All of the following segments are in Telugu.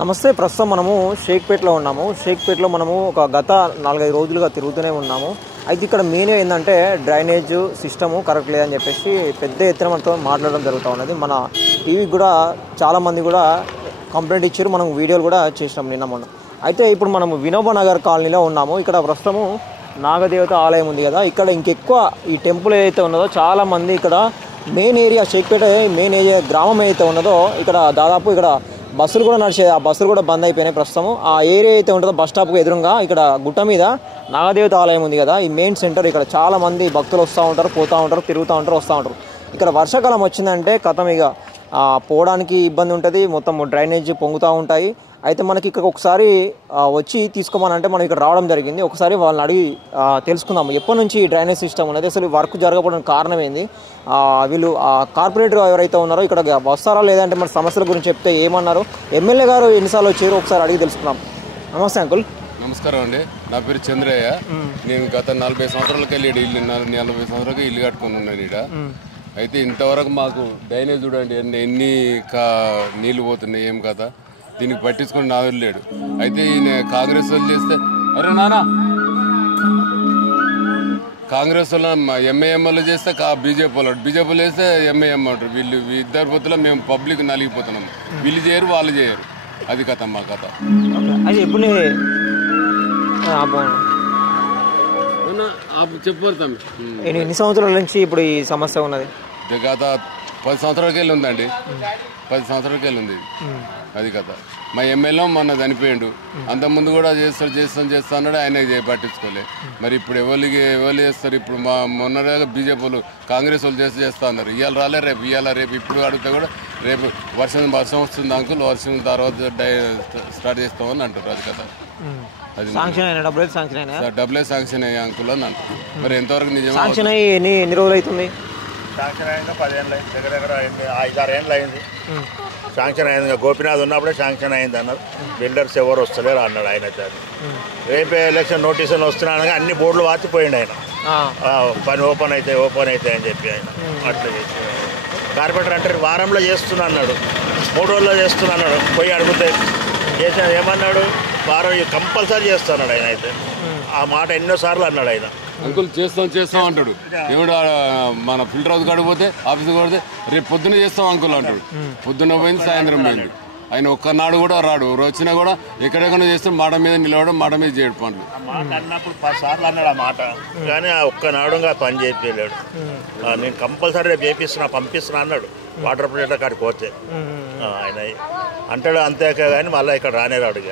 నమస్తే. ప్రస్తుతం మనము షేక్పేట్లో ఉన్నాము. షేక్పేట్లో మనము గత 4-5 రోజులుగా తిరుగుతూనే ఉన్నాము. అయితే ఇక్కడ మెయిన్ ఏంటంటే డ్రైనేజ్ సిస్టము కరెక్ట్ లేదని చెప్పేసి పెద్ద ఎత్తున మనతో మాట్లాడడం జరుగుతూ ఉన్నది. మన టీవీకి కూడా చాలామంది కూడా కంప్లైంట్ ఇచ్చారు. మనం వీడియోలు కూడా చేసినాం నిన్న మొన్న. అయితే ఇప్పుడు మనము వినోబ నగర్ కాలనీలో ఉన్నాము. ఇక్కడ ప్రస్తుతము నాగదేవత ఆలయం ఉంది కదా, ఇక్కడ ఇంకెక్కువ ఈ టెంపుల్ ఏదైతే ఉన్నదో చాలామంది ఇక్కడ main area Shaikpet main area గ్రామం ఏదైతే ఉన్నదో ఇక్కడ దాదాపు ఇక్కడ బస్సులు కూడా నడిచేది, ఆ బస్సులు కూడా బంద్ అయిపోయినాయి. ప్రస్తుతం ఆ ఏరియా అయితే ఉంటుందో బస్ స్టాప్కు ఎదురుగా ఇక్కడ గుట్ట మీద నాగదేవత ఆలయం ఉంది కదా, ఈ మెయిన్ సెంటర్. ఇక్కడ చాలామంది భక్తులు వస్తూ ఉంటారు, పోతూ ఉంటారు, తిరుగుతూ ఉంటారు, వస్తూ ఉంటారు. ఇక్కడ వర్షాకాలం వచ్చిందంటే కథం ఇక పోవడానికి ఇబ్బంది ఉంటుంది, మొత్తం డ్రైనేజ్ పొంగుతూ ఉంటాయి. అయితే మనకి ఇక్కడ ఒకసారి వచ్చి తీసుకోమనంటే మనం ఇక్కడ రావడం జరిగింది. ఒకసారి వాళ్ళని అడిగి తెలుసుకుందాము ఎప్పటి నుంచి ఈ డ్రైనేజ్ సిస్టమ్ ఉన్నది, అసలు వర్క్ జరగకపోవడానికి కారణం ఏంది, వీళ్ళు కార్పొరేటర్ ఎవరైతే ఉన్నారో ఇక్కడ వస్తారా లేదంటే మన సమస్యల గురించి చెప్తే ఏమన్నారు, ఎమ్మెల్యే గారు ఎన్నిసార్లు వచ్చారో ఒకసారి అడిగి తెలుసుకుందాం. నమస్తే అంకుల్. నమస్కారం అండి. నా పేరు చంద్రయ్య. నేను గత 40 సంవత్సరాలకి వెళ్ళి ఇల్లు 40 సంవత్సరాలకి ఇల్లు కట్టుకుని ఉన్నాను ఇక్కడ. అయితే ఇంతవరకు మాకు డ్రైనేజ్ చూడండి ఎన్ని నీళ్ళు పోతున్నాయి, ఏం కథ దీనికి పట్టించుకొని నాదులు లేడు. అయితే ఈయన కాంగ్రెస్ వాళ్ళు చేస్తే అరే నానా కాంగ్రెస్ వాళ్ళు ఎంఐఎంఎల్ చేస్తే బీజేపీ వాళ్ళు, బీజేపీలు చేస్తే ఎంఐఎం అంటారు. వీళ్ళు ఇద్దరు పొత్తులో మేము పబ్లిక్ నలిగిపోతున్నాం. వీళ్ళు చేయరు, వాళ్ళు చేయరు. అది కథ మా కథ. చెప్పారు ఎన్ని సంవత్సరాల నుంచి ఇప్పుడు ఈ సమస్య ఉన్నది? గత 10 సంవత్సరాలకి వెళ్ళి ఉందండి. 10 సంవత్సరాలకి వెళ్ళి ఉంది. అది కథ. మా ఎమ్మెల్యే మొన్న చనిపోయిండు. అంతకుముందు కూడా చేస్తా అన్నాడు, ఆయన పట్టించుకోలే. మరి ఇప్పుడు ఎవరు చేస్తారు? ఇప్పుడు మా మొన్న బీజేపీలు కాంగ్రెస్ వాళ్ళు చేస్తా అన్నారు. ఇవాళ రాలే, రేపు ఇప్పుడు అడిగితే కూడా రేపు వర్షం వస్తుంది అంకుల్, వర్షం తర్వాత స్టార్ట్ చేస్తామని అంటారు. అది కథ. అది డబ్బులే శాంక్షన్ అయ్యే అంకుల్ అని అంటారు. మరి ఎంతవరకు నిజం? ఎన్ని రోజులు అవుతుంది? శాంక్షన్ అయింది 10 ఏళ్ళు అయింది, దగ్గర 5-6 ఏళ్ళు అయింది శాంక్షన్ అయింది. గోపీనాథ్ ఉన్నప్పుడే శాంక్షన్ అయింది అన్నారు. బిల్డర్స్ ఎవరు వస్తలేరు అన్నాడు ఆయన. రేపే ఎలక్షన్ నోటీసులు వస్తున్నాను, అన్ని బోర్డులు వాచిపోయిండు ఆయన. పని ఓపెన్ అవుతాయి అని చెప్పి ఆయన అట్లా చేసి కార్పొరేటర్ అంటే వారంలో చేస్తున్నా అన్నాడు, 3 రోజుల్లో చేస్తున్నా అన్నాడు. పోయి అడిగితే చేసిన ఏమన్నాడు, వారం కంపల్సరీ చేస్తున్నాడు ఆయన. అయితే ఆ మాట ఎన్నోసార్లు అన్నాడు ఆయన. అంకుల్ చేస్తాం అంటాడు. ఏమిడు మన ఫిల్టర్ హౌస్ కాడిపోతే ఆఫీస్కి కొడితే రేపు పొద్దున్న చేస్తాం అంకుల్ అంటాడు. పొద్దున్న పోయింది, సాయంత్రం పోయింది. ఆయన ఒక్కనాడు కూడా రాడు. వచ్చినా కూడా ఎక్కడెక్కడ చేస్తే మాట మీద నిలవడం, మాట మీద చేయడం పనులు. మాట అన్నప్పుడు 10 సార్లు అన్నాడు ఆ మాట, కానీ ఆ ఒక్కనాడుగా పని చేయలేడు. నేను కంపల్సరీ రేపు పంపిస్తున్నా అన్నాడు. వాటర్ ప్లేటర్ కాడికి పోతే ఆయన అంటాడు అంతే, కానీ మళ్ళీ ఇక్కడ రానేరాడు.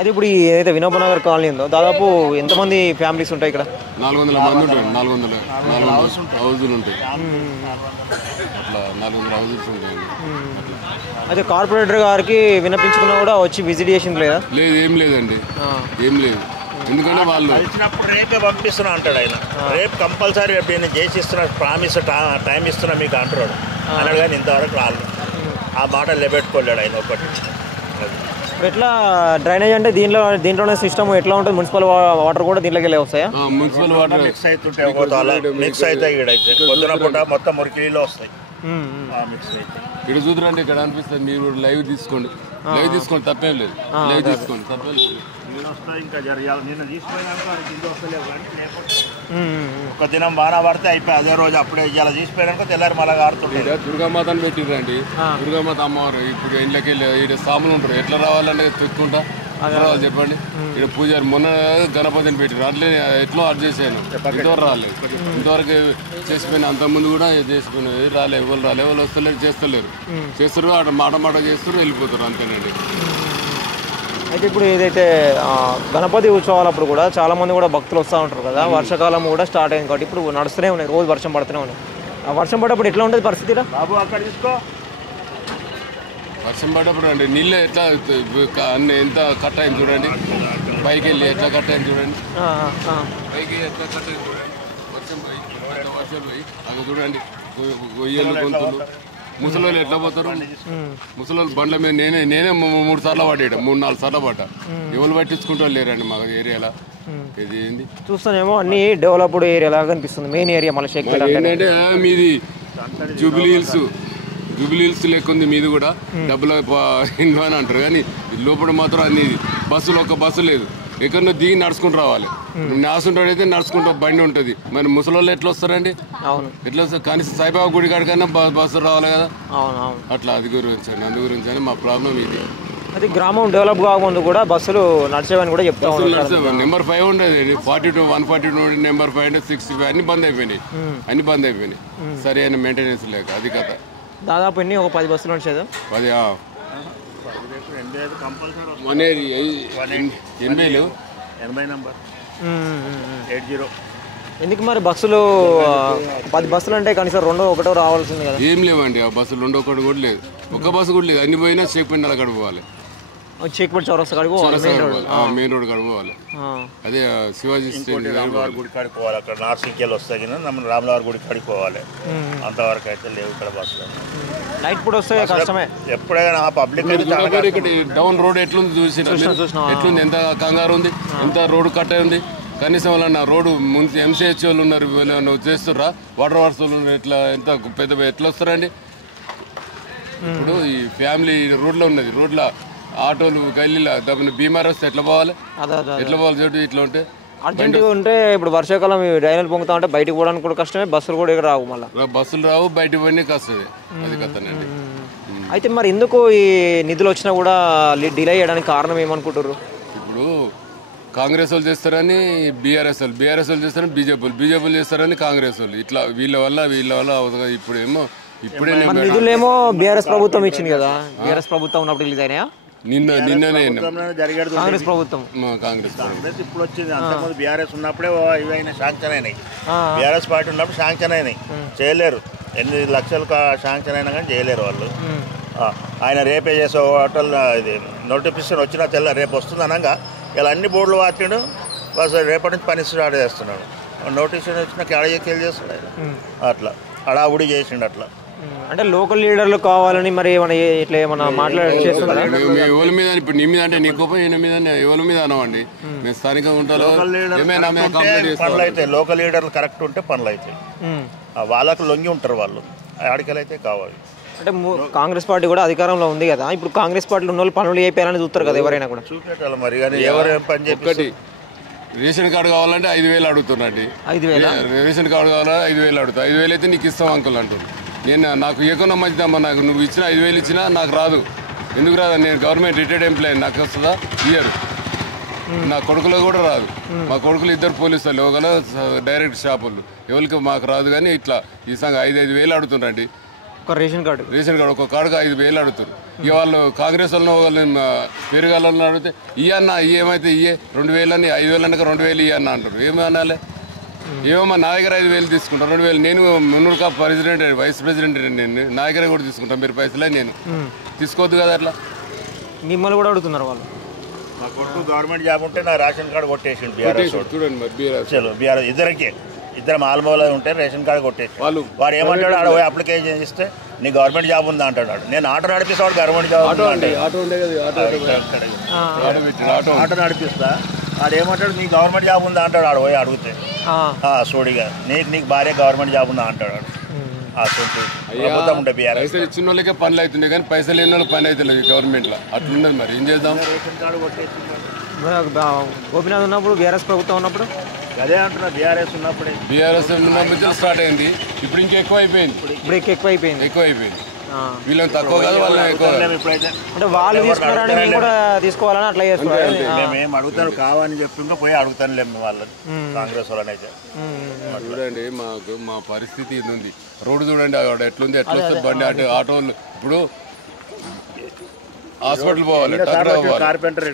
అది ఇప్పుడు ఏదైతే వినోబ నగర్ కాలనీ ఉందో దాదాపు ఎంతమంది ఫ్యామిలీస్ ఉంటాయి ఇక్కడ? 400 మంది ఉంటాయి. 400 హౌజులు ఉంటాయి. అట్లా 400 హౌజులు ఉంటాయి. అయితే కార్పొరేటర్ గారికి వినిపించుకున్నా కూడా వచ్చి విజిట్ చేసింది లేదా? లేదు, ఏం లేదండి, ఏం లేదు. ఎందుకంటే వాళ్ళు వచ్చినప్పుడు రేపే పంపిస్తున్నా అంటాడు ఆయన. రేపు కంపల్సరీ రేపు నేను చేసి ఇస్తున్నా, ప్రామిస్ టైం ఇస్తున్నా మీకు అంటాడు అన్నాడు. కానీ ఇంతవరకు రాలేదు. ఆ మాట నిలబెట్టుకోలేడు ఆయన ఒకటి. ఎట్లా డ్రైనేజ్ అంటే దీంట్లోనే సిస్టమ్ ఎట్లా ఉంటుంది? మున్సిపల్ వాటర్ కూడా దీంట్లోకి వెళ్ళి వస్తాయా? మున్సిపల్ వాటర్ మిక్స్ అవుతుంటాయి. మిక్స్ అయితే ఈడైతే పొద్దున పూట మొత్తం మురికిలో వస్తాయి. ఇక్కడ చూద్దరండి, ఇక్కడ అనిపిస్తుంది. మీరు లైవ్ తీసుకోండి, తప్పేం లేదు. లైవ్ తీసుకోండి, తప్పేం లేదు. ఇంకా జరగాలి. నిన్న తీసిపోయినాక ఒక దినం బాగా పడితే అయిపోయి అదే రోజు అప్పుడే ఇలా తీసిపోయినాక తెల్లారి మళ్ళీ ఆడుతుంటే దుర్గామాతని పెట్టిరండి. దుర్గామాత అమ్మవారు ఇప్పుడు ఇంట్లోకి వెళ్ళి ఇక్కడ సాములు ఉంటారు. ఎట్లా రావాలంటే తెచ్చుకుంటా రావాలి చెప్పండి. ఇక్కడ పూజారి మొన్న గణపతిని పెట్టారు. అట్లే ఎట్లా ఆర్డర్ చేశాను, ఇంతవరకు రాలేదు. ఇంతవరకు చేసిపోయిన అంతకుముందు కూడా చేసుకునేది రాలేదు. ఎవరు వస్తలేరు, చేస్తారు అక్కడ మాట చేస్తారు, వెళ్ళిపోతారు. అంతేనండి. అయితే ఇప్పుడు ఏదైతే గణపతి ఉత్సవాలప్పుడు కూడా చాలామంది కూడా భక్తులు వస్తూ ఉంటారు కదా, వర్షాకాలం కూడా స్టార్ట్ అయింది కాబట్టి ఇప్పుడు నడుస్తూనే ఉన్నాయి, రోజు వర్షం పడుతూనే ఉన్నాయి. ఆ వర్షం పడేప్పుడు ఎట్లా ఉంటుంది పరిస్థితి? బాబు అక్కడ తీసుకో. వర్షం పడేప్పుడు అండి నీళ్ళు ఎట్లా ఎంత కట్ అయింది చూడండి. పైకి వెళ్ళి ఎట్లా కట్ అయింది చూడండి. పైకి ఎట్లా కట్ అయింది చూడండి. వర్షం పోయి అక్కడ చూడండి గొయ్యలు, గొంతులు. ముసలోళ్ళు ఎట్లా పోతారు? ముసలోళ్ళు బండ్ల మీద నేనే 3 సార్లు పడ్డా, 3-4 సార్లు పడ్డా. ఎవరు పట్టించుకుంటూ లేరండి మా ఏరియాలో. ఇది ఏంది చూస్తానేమో అన్ని డెవలప్డ్ ఏరియా లాగా కనిపిస్తుంది. మెయిన్ ఏరియా మళ్ళీ షేక్పేట ఏంటంటే మీది జూబ్లీ హిల్స్, జూబిలీస్ లెక్క ఉంది మీది కూడా డబ్బులు ఇంట్లో అని అంటారు, కానీ లోపల మాత్రం అన్ని బస్సులు ఒక్క బస్సు లేదు. ఎక్కడో దిగి నడుచుకుంటూ రావాలి. నాసుంటాడు అయితే నడుచుకుంటూ బండి ఉంటుంది. మరి ముసలి ఎట్లా వస్తారండి? అవును, ఎట్లా వస్తారు? కానీ సాయిబాబా గుడి కాడికైనా బస్సు రావాలి కదా. అవును, అవును. అట్లా అది గురించి అండి, అందు గురించి అని మా ప్రాబ్లం ఇది. అది గ్రామం డెవలప్ కాకముందు కూడా బస్సులు నడిచేవని కూడా చెప్తా ఉన్నారు. నెంబర్ 5 ఉండేది, 42, 142, నెంబర్ 5 అంటే 65 అన్ని బంద్ అయిపోయినాయి. సరే అయిన మెయింటెనెన్స్ లేక అది కథ. దాదాపు ఎన్ని ఒక 10 బస్సులు నడిచేదా? 10 80 నంబర్ 80. ఎందుకు మరి బస్సులు 10 బస్సులు అంటే కనీసం 2 1 రావాల్సింది కదా? ఏం లేవండి, ఆ బస్సులు 2 1 కూడా లేదు, ఒక్క బస్సు కూడా లేదు. అన్ని పోయినా షేక్పెండ్ అలా కడుకోవాలి, చెక్పేట చౌరస్తా కాడికి పోవాలి, మెయిన్ రోడ్ కడుకోవాలి. అదే శివాజీ రామలవారి గుడి కాడికి పోవాలి. అక్కడ నార్సింగ్కి వస్తాయి కానీ రామలవారి గుడి కాడికి పోవాలి. అంతవరకు అయితే లేవు ఇక్కడ బస్సులు. నైట్ పూట వస్తే కష్టమే. ఎప్పుడైనా పబ్లిక్ ఇక్కడ డౌన్ రోడ్ ఎట్లుంది చూసిన ఎట్లుంది, ఎంత కంగారు ఉంది, ఎంత రోడ్డు కట్ట ఉంది. కనీసం వాళ్ళ రోడ్డు ముందు ఎంసీహెచ్ వాళ్ళు ఉన్నారు, వీళ్ళు చేస్తుర్రా? వాటర్ వర్క్స్ వాళ్ళు ఎట్లా ఎంత పెద్ద ఎట్లా వస్తారండి? ఇప్పుడు ఈ ఫ్యామిలీ రోడ్లో ఉన్నది, రోడ్లో ఆటోలు గల్లీలో దబ్బున బీమార్ వస్తే ఎట్లా పోవాలి? చోటు ఇట్లా ఉంటే అర్జెంటుగా ఉంటే ఇప్పుడు వర్షాకాలం డ్రైనేజ్ పొంగుతా ఉంటే బయటకు పోవడానికి కూడా కష్టమే, బస్సులు కూడా ఇక్కడ రావు, మళ్ళీ బస్సులు రావు, బయటకు పోయి కష్టమే. అది కథనండి. అయితే మరి ఎందుకు ఈ నిధులు వచ్చినా కూడా డిలే చేయడానికి కారణం ఏమనుకుంటారు? ఇప్పుడు కాంగ్రెస్ వాళ్ళు చేస్తారని బీఆర్ఎస్ వాళ్ళు చేస్తారని బీజేపీ చేస్తారని కాంగ్రెస్ వాళ్ళు, ఇట్లా వీళ్ళ వల్ల ఇప్పుడేమో నిధులేమో బీఆర్ఎస్ ప్రభుత్వం ఇచ్చింది కదా, బీఆర్ఎస్ ప్రభుత్వం ఉన్నప్పుడు రిలీజ్ అయినాయా? నిన్ననే కాంగ్రెస్ ప్రభుత్వం ఇప్పుడు వచ్చింది. అంతకుముందు బీఆర్ఎస్ ఉన్నప్పుడే ఇవైనా శాంక్షన్ అయినాయి. బీఆర్ఎస్ పార్టీ ఉన్నప్పుడు శాంక్షన్ అయినాయి, చేయలేరు. 8 లక్షలు శాంక్షన్ అయినా కానీ చేయలేరు వాళ్ళు. ఆయన రేపే చేసే హోటల్ ఇది నోటిఫికేషన్ వచ్చినా రేపు వస్తుంది అనగా ఇలా అన్ని బోర్డులు వాటిండు, రేపటి నుంచి పని స్టార్ట్ చేస్తున్నాడు. నోటిఫికేషన్ వచ్చినా కేళ చేస్తున్నాడు, అట్లా హడావుడి చేసిండు. అట్లా అంటే లోకల్ లీడర్లు కావాలని మరి ఇట్లా ఏమన్నా మాట్లాడుతున్నారు? ఎవరి మీద ఇప్పుడు నీ మీద అంటే నీ కోపం ఈయన మీద ఎవరి మీద అనవండి, మేము స్థానికంగా ఉంటారు. పనులు అయితే లోకల్ లీడర్లు కరెక్ట్ ఉంటే పనులు అవుతాయి. వాళ్ళకు లొంగి ఉంటారు వాళ్ళు, ఆడికలు అయితే కావాలి. అంటే కాంగ్రెస్ పార్టీ కూడా అధికారంలో ఉంది కదా, ఇప్పుడు కాంగ్రెస్ పార్టీలో ఉన్న వాళ్ళు పనులు అయిపోయారని చూస్తారు కదా ఎవరైనా కూడా. చూపెట్టాలి మరి, కానీ ఎవరు పని చెప్పి. రేషన్ కార్డు కావాలంటే 5,000 అడుగుతున్నాండి. 5,000 రేషన్ కార్డు కావాలంటే 5,000 అడుగుతా. 5,000 అయితే నీకు ఇస్తాం అంకుల్ అంటుంది. నాకు ఏకన్నా మంచిదమ్మా, నాకు నువ్వు ఇచ్చిన 5,000 ఇచ్చినా నాకు రాదు. ఎందుకు రాదు? నేను గవర్నమెంట్ రిటైర్డ్ ఎంప్లాయీ, నాకు వస్తుందా? ఇయర్ నా కొడుకులో కూడా రాదు. మా కొడుకులు 2 పోలీసు వాళ్ళు, ఒకళ్ళు డైరెక్ట్ షాపులు, ఎవరికి మాకు రాదు. కానీ ఇట్లా ఈ సంగ 5,000 అడుగుతుండ్రండి. రేషన్ కార్డు ఒక కార్డుకు 5,000 అడుగుతారు. ఇక వాళ్ళు కాంగ్రెస్ వాళ్ళని పెరుగాలని అడిగితే ఇయ్యన్న ఏమైతే 2,000 అని 5,000 అన్నాక 2,000 ఇయ్యన్న అంటారు. ఏమి అనాలి? ఏమమ్మా నా దగ్గర 5,000 తీసుకుంటాను, 2,000 నేను Munnuru Kapu president vice president నేను నా దగ్గర కూడా తీసుకుంటాను. మీరు పైసలే నేను తీసుకోవద్దు కదా. అట్లా మిమ్మల్ని కూడా అడుగుతున్నారు వాళ్ళు. నా కొడుకు గవర్నమెంట్ జాబ్ ఉంటే నా రేషన్ కార్డు కొట్టేసిండు బీఆర్ఎస్. చూడండి మరి బీఆర్ఎస్ ఇద్దరు ఆల్మోలో ఉంటే రేషన్ కార్డు కొట్టేసి వాడు ఏమంటాడు? ఆడ పోయి అప్లికేషన్ ఇస్తే నీ గవర్నమెంట్ జాబ్ ఉందా అంటాడు. నేను ఆటో నడిపిస్తాడు, గవర్నమెంట్ జాబ్ ఆటో నడిపిస్తా. వాడు ఏమంటాడు? నీ గవర్నమెంట్ జాబ్ ఉందా అంటాడు. ఆడ పోయి అడిగితే సోడిగా నీకు భార్య గవర్నమెంట్ జాబ్ ఉందా అంటాడు. ఇచ్చిన వాళ్ళకే పనులు అవుతుండే కానీ పైసలు లేని వాళ్ళకి పని అవుతుంది గవర్నమెంట్లో. అట్లున్నది మరి ఏం చేద్దాం? రేషన్ కార్డు కొట్టేసి గోపినాథ్ ఉన్నప్పుడు బీఆర్ఎస్ ప్రభుత్వం ఉన్నప్పుడు అదే అంటున్నా. బీఆర్ఎస్ ఉన్నప్పుడు స్టార్ట్ అయింది, ఇప్పుడు ఇంకా ఎక్కువ అయిపోయింది. వీళ్ళని తక్కువ కాదు, వాళ్ళని ఎక్కువ. అంటే వాళ్ళు తీసుకున్నారని మేము కూడా తీసుకోవాలని అట్లా చేస్తున్నారు. మేమేం అడుగుతాను కావాలని చెప్పి పోయి అడుగుతాను లేము వాళ్ళని, కాంగ్రెస్ వాళ్ళని అయితే. చూడండి మా పరిస్థితి ఇది ఉంది. రోడ్డు చూడండి ఎట్లుంది, ఎట్లా వస్తుంది బండి అటు ఆటోలు. ఇప్పుడు హాస్పిటల్ పోవాలి, కార్పెంటర్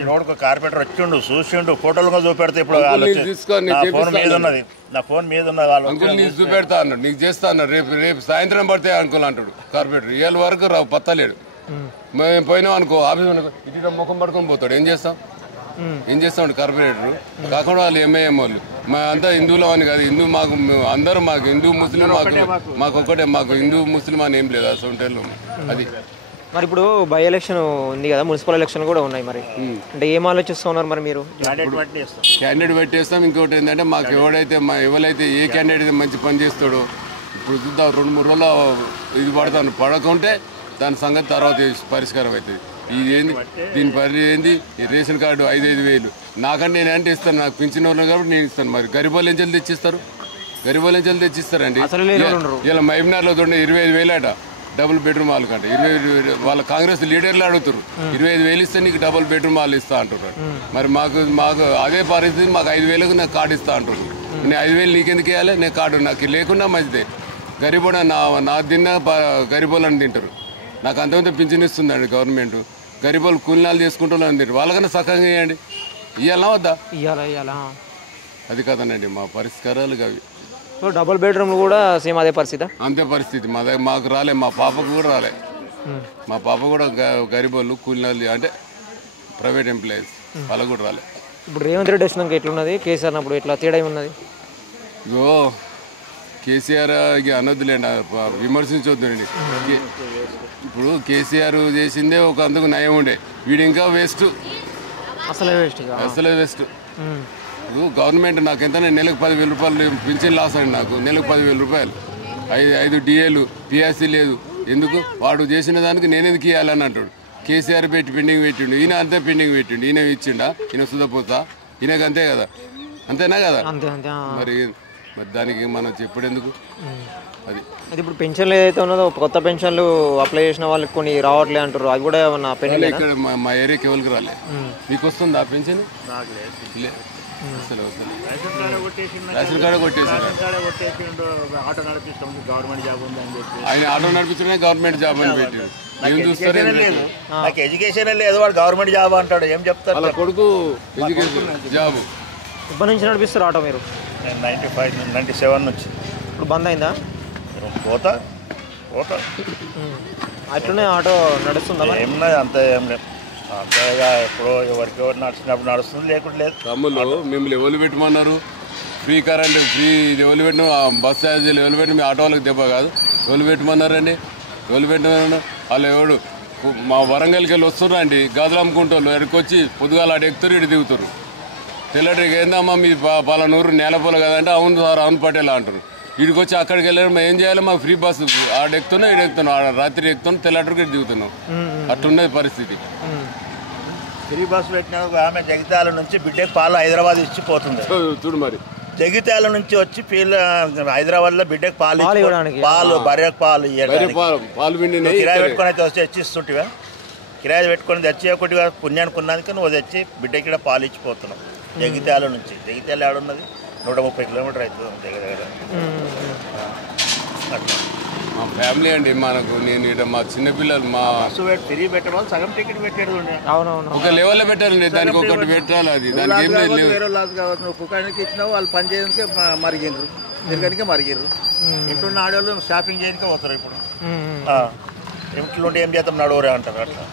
ఈ రోడ్కు కార్పెంటర్ వచ్చిండు, చూసిండు, ఫోటోలుగా చూపెడితే ఇప్పుడు ఫోన్ మీద ఉన్నది, నా ఫోన్ మీద ఉన్నది. వాళ్ళు అంకుల్ నీకు చూపెడతా అన్నాడు, నీకు చేస్తా అన్నాడు. రేపు సాయంత్రం పడితే అంకుల్ అంటాడు కార్పెంటర్. ఇవాళ వరకు పత్తలేడు. మేము పోయినాం అనుకో ఆఫీస్ ఇటు ముఖం పడుకొని పోతాడు. ఏం చేస్తాం కార్పొరేటర్ కాకుండా వాళ్ళు ఎంఐఎం వాళ్ళు. మా అంతా హిందువులో అని కాదు, అందరూ మాకు హిందూ ముస్లిం మాకు ఒక్కటే, మాకు హిందూ ముస్లిం అని ఏం లేదు. అసలు అది మరి ఇప్పుడు బై ఎలక్షన్ ఉంది కదా, మున్సిపల్ ఎలక్షన్ కూడా ఉన్నాయి. మరి అంటే ఏం ఆలోచిస్తున్నారు మరి మీరు? క్యాండిడేట్ పెట్టేస్తాం. ఇంకోటి ఏంటంటే మాకు ఎవరైతే ఏ క్యాండిడేట్ మంచి పని చేస్తాడో ఇప్పుడు చూద్దాం 2-3 రోజులు ఇది పడతాను, పడకుంటే దాని సంగతి తర్వాత పరిష్కారం అవుతుంది. ఇది ఏంది దీని పని ఏంది, రేషన్ కార్డు 5,000 నాకంటే నేనంటే ఇస్తాను, నాకు పింఛన్ వాళ్ళు కాబట్టి నేను ఇస్తాను. మరి గరీబోళ్ళు ఎంచెలు తెచ్చిస్తారు, గరీబోళ్ళు ఎంచెలు తెచ్చిస్తారండి. ఇలా మహబూబ్నగర్లో 25,000 అట డబుల్ బెడ్రూమ్ హాల్ కంటే. 20 వాళ్ళ కాంగ్రెస్ లీడర్లు అడుగుతారు 25,000 ఇస్తే నీకు డబుల్ బెడ్రూమ్ హాల్ ఇస్తా అంటున్నారు. మరి మాకు అదే పరిస్థితి, మాకు 5,000కు నాకు కార్డు ఇస్తా అంటున్నారు. నేను 5,000 నీకెందుకు ఇవ్వాలి, నేను కార్డు నాకు లేకుండా మంచిదే. గరీబోడు నా తిన్న గరీబోళ్ళని తింటారు. నాకు అంతమంది పింఛన్ ఇస్తుందండి గవర్నమెంట్. గరీబోళ్ళు కూలినాలు చేసుకుంటున్నాను తింటారు, వాళ్ళకన్నా చక్కగా ఇవ్వండి. ఇవ్వాలా వద్దా? ఇవ్వాలా అది కదనండి మా పరిష్కారాలు అవి. డబుల్ బెడ్రూమ్ కూడా సేమ్ అదే పరిస్థితి, అంతే పరిస్థితి. మాకు రాలే, మా పాపకు కూడా రాలే. మా పాప కూడా గరీబోళ్ళు కూలినాలు అంటే ప్రైవేట్ ఎంప్లాయీస్, వాళ్ళకు కూడా రాలే. ఇప్పుడు రేవంత్ రెడ్డి వచ్చినాక ఎట్లున్నది, కేసీఆర్ అప్పుడు ఎట్లా తేడా ఉన్నది? ఇగో కేసీఆర్ ఇక అనొద్దులేండి, విమర్శించొద్దులేండి. ఇప్పుడు కేసీఆర్ చేసిందే ఒక అందుకు నయం ఉండే, వీడు ఇంకా వేస్ట్, అసలే వేస్ట్. ఇప్పుడు గవర్నమెంట్ నాకు ఎంత, నెలకు 10,000 రూపాయలు పింఛన్ లాస్ అండి. నాకు నెలకు 10,000 రూపాయలు, 5 డిఏలు, పిఆర్సీ లేదు. ఎందుకు? వాడు చేసిన దానికి నేనెందుకు ఇవ్వాలని అంటాడు. కేసీఆర్ పెండింగ్ పెట్టిండు, ఈయన అంతే పెండింగ్ పెట్టిండు. ఈయన ఇచ్చిండా, ఈయన సుధపోతా, ఈయనకు అంతే కదా, అంతేనా కదా? మరి దానికి మనం చెప్పడెందుకు? అది ఇప్పుడు పెన్షన్లు ఏదైతే ఉన్నదో, కొత్త పెన్షన్లు అప్లై చేసిన వాళ్ళకి కొన్ని రావట్లే అంటారు, అవి కూడా ఏమన్నా పెండింగ్? ఇక్కడ మా ఏరియాకి ఎవరికి రాలే. మీకు వస్తుందా పెన్షన్? అసలు రేషన్ కార్డు కొట్టేసాడు. ఆయన ఆటో నడిపించడమే గవర్నమెంట్ జాబ్ అని పెట్టాడు. ఏం చూస్తారు? నాకు ఎడ్యుకేషన్ లేదు, వాడు గవర్నమెంట్ జాబ్ అంటాడు, ఏం చెప్తారు? వాళ్ళ కొడుకు ఎడ్యుకేషన్ జాబ్. ఇప్పటి నుంచి నడిపిస్తారు ఆటో మీరు? 95, 97 నుంచి. ఇప్పుడు బంద్ అయిందా? పోతా అట్లనే ఆటో నడుస్తుందా? ఏమన్నా అంత ఏం లేదు, అంతగా ఎప్పుడో ఎవరికి ఎవరు నడిచినప్పుడు నడుస్తుంది, లేకుండా లేదు. తమ్ముళ్ళు మిమ్మల్ని ఎవరు పెట్టమన్నారు? ఫ్రీ కరెంట్, ఫ్రీ ఎవరు పెట్టిన, బస్ ఛార్జీలు ఎవరు పెట్టిన, మీ ఆటో వాళ్ళకి దెబ్బ కాదు. ఎవరు పెట్టమన్నారండి? ఎవరు పెట్టమన్నారు? వాళ్ళు ఎవడు మా వరంగల్కి వెళ్ళి వస్తున్నారు అండి, గదులు అమ్ముకుంటారు. ఎక్కడికి వచ్చి పొద్దుగాల ఆడ ఎక్కుతారు, ఇటు దిగుతారు. తెల్లటికి ఏందమ్మా మీ పలానూరు నేలపొల కదంటే, అవును సార్, అవును పటేలా అంటారు. వీడికి వచ్చి అక్కడికి వెళ్ళారు, ఏం చేయాలి? మాకు ఫ్రీ బస్సు, ఆడ ఎక్కుతున్నాం, ఈడ ఎక్కుతున్నాం, ఆడ రాత్రి ఎక్కుతున్నాం, తెల్లటికి ఇటు దిగుతున్నాం. అట్టున్నది పరిస్థితి. ఫ్రీ బస్సు పెట్టిన ఆమె జగిత్యాల నుంచి బిడ్డకి పాలు హైదరాబాద్ ఇచ్చి పోతుంది. చూడు మరి, జగిత్యాల నుంచి వచ్చి హైదరాబాద్ లో బిడ్డకి పాలు బర్రెకు పాలు కిరాయి పెట్టుకుని అయితే వచ్చి తెచ్చిస్తుంటివా? కిరాయి పెట్టుకుని తెచ్చి ఒకటి పుణ్యానికి ఉన్నందుకు నువ్వు తెచ్చి బిడ్డకి కూడా పాలు ఇచ్చిపోతున్నావు. జగిత్యాల నుంచి, జగిత్యాల ఏడున్నది 130 కిలోమీటర్ అవుతుంది దగ్గర దగ్గర. మా ఫ్యామిలీ అండి, మనకు నేను ఇక్కడ మా చిన్నపిల్లలు మా ఫ్రీ పెట్టడం సగం టికెట్ పెట్టాడు, ఒక లెవెల్లో పెట్టాలండి, దానికి ఒకటి పెట్టాలి. అది దానికి ఏం లేదు. వేరే లాస్ కావచ్చు, నువ్వు కుకానికి ఇచ్చినావు, వాళ్ళు పని చేయడానికి మరిగినరు, తిరగడానికి మరిగిర్రు. ఇంట్లో ఉన్న ఆడవాళ్ళు షాపింగ్ చేయడానికి పోతారు. ఇప్పుడు ఇంట్లో ఉంటే ఏం చేస్తాం, నడవరే అంటారు అట్లా.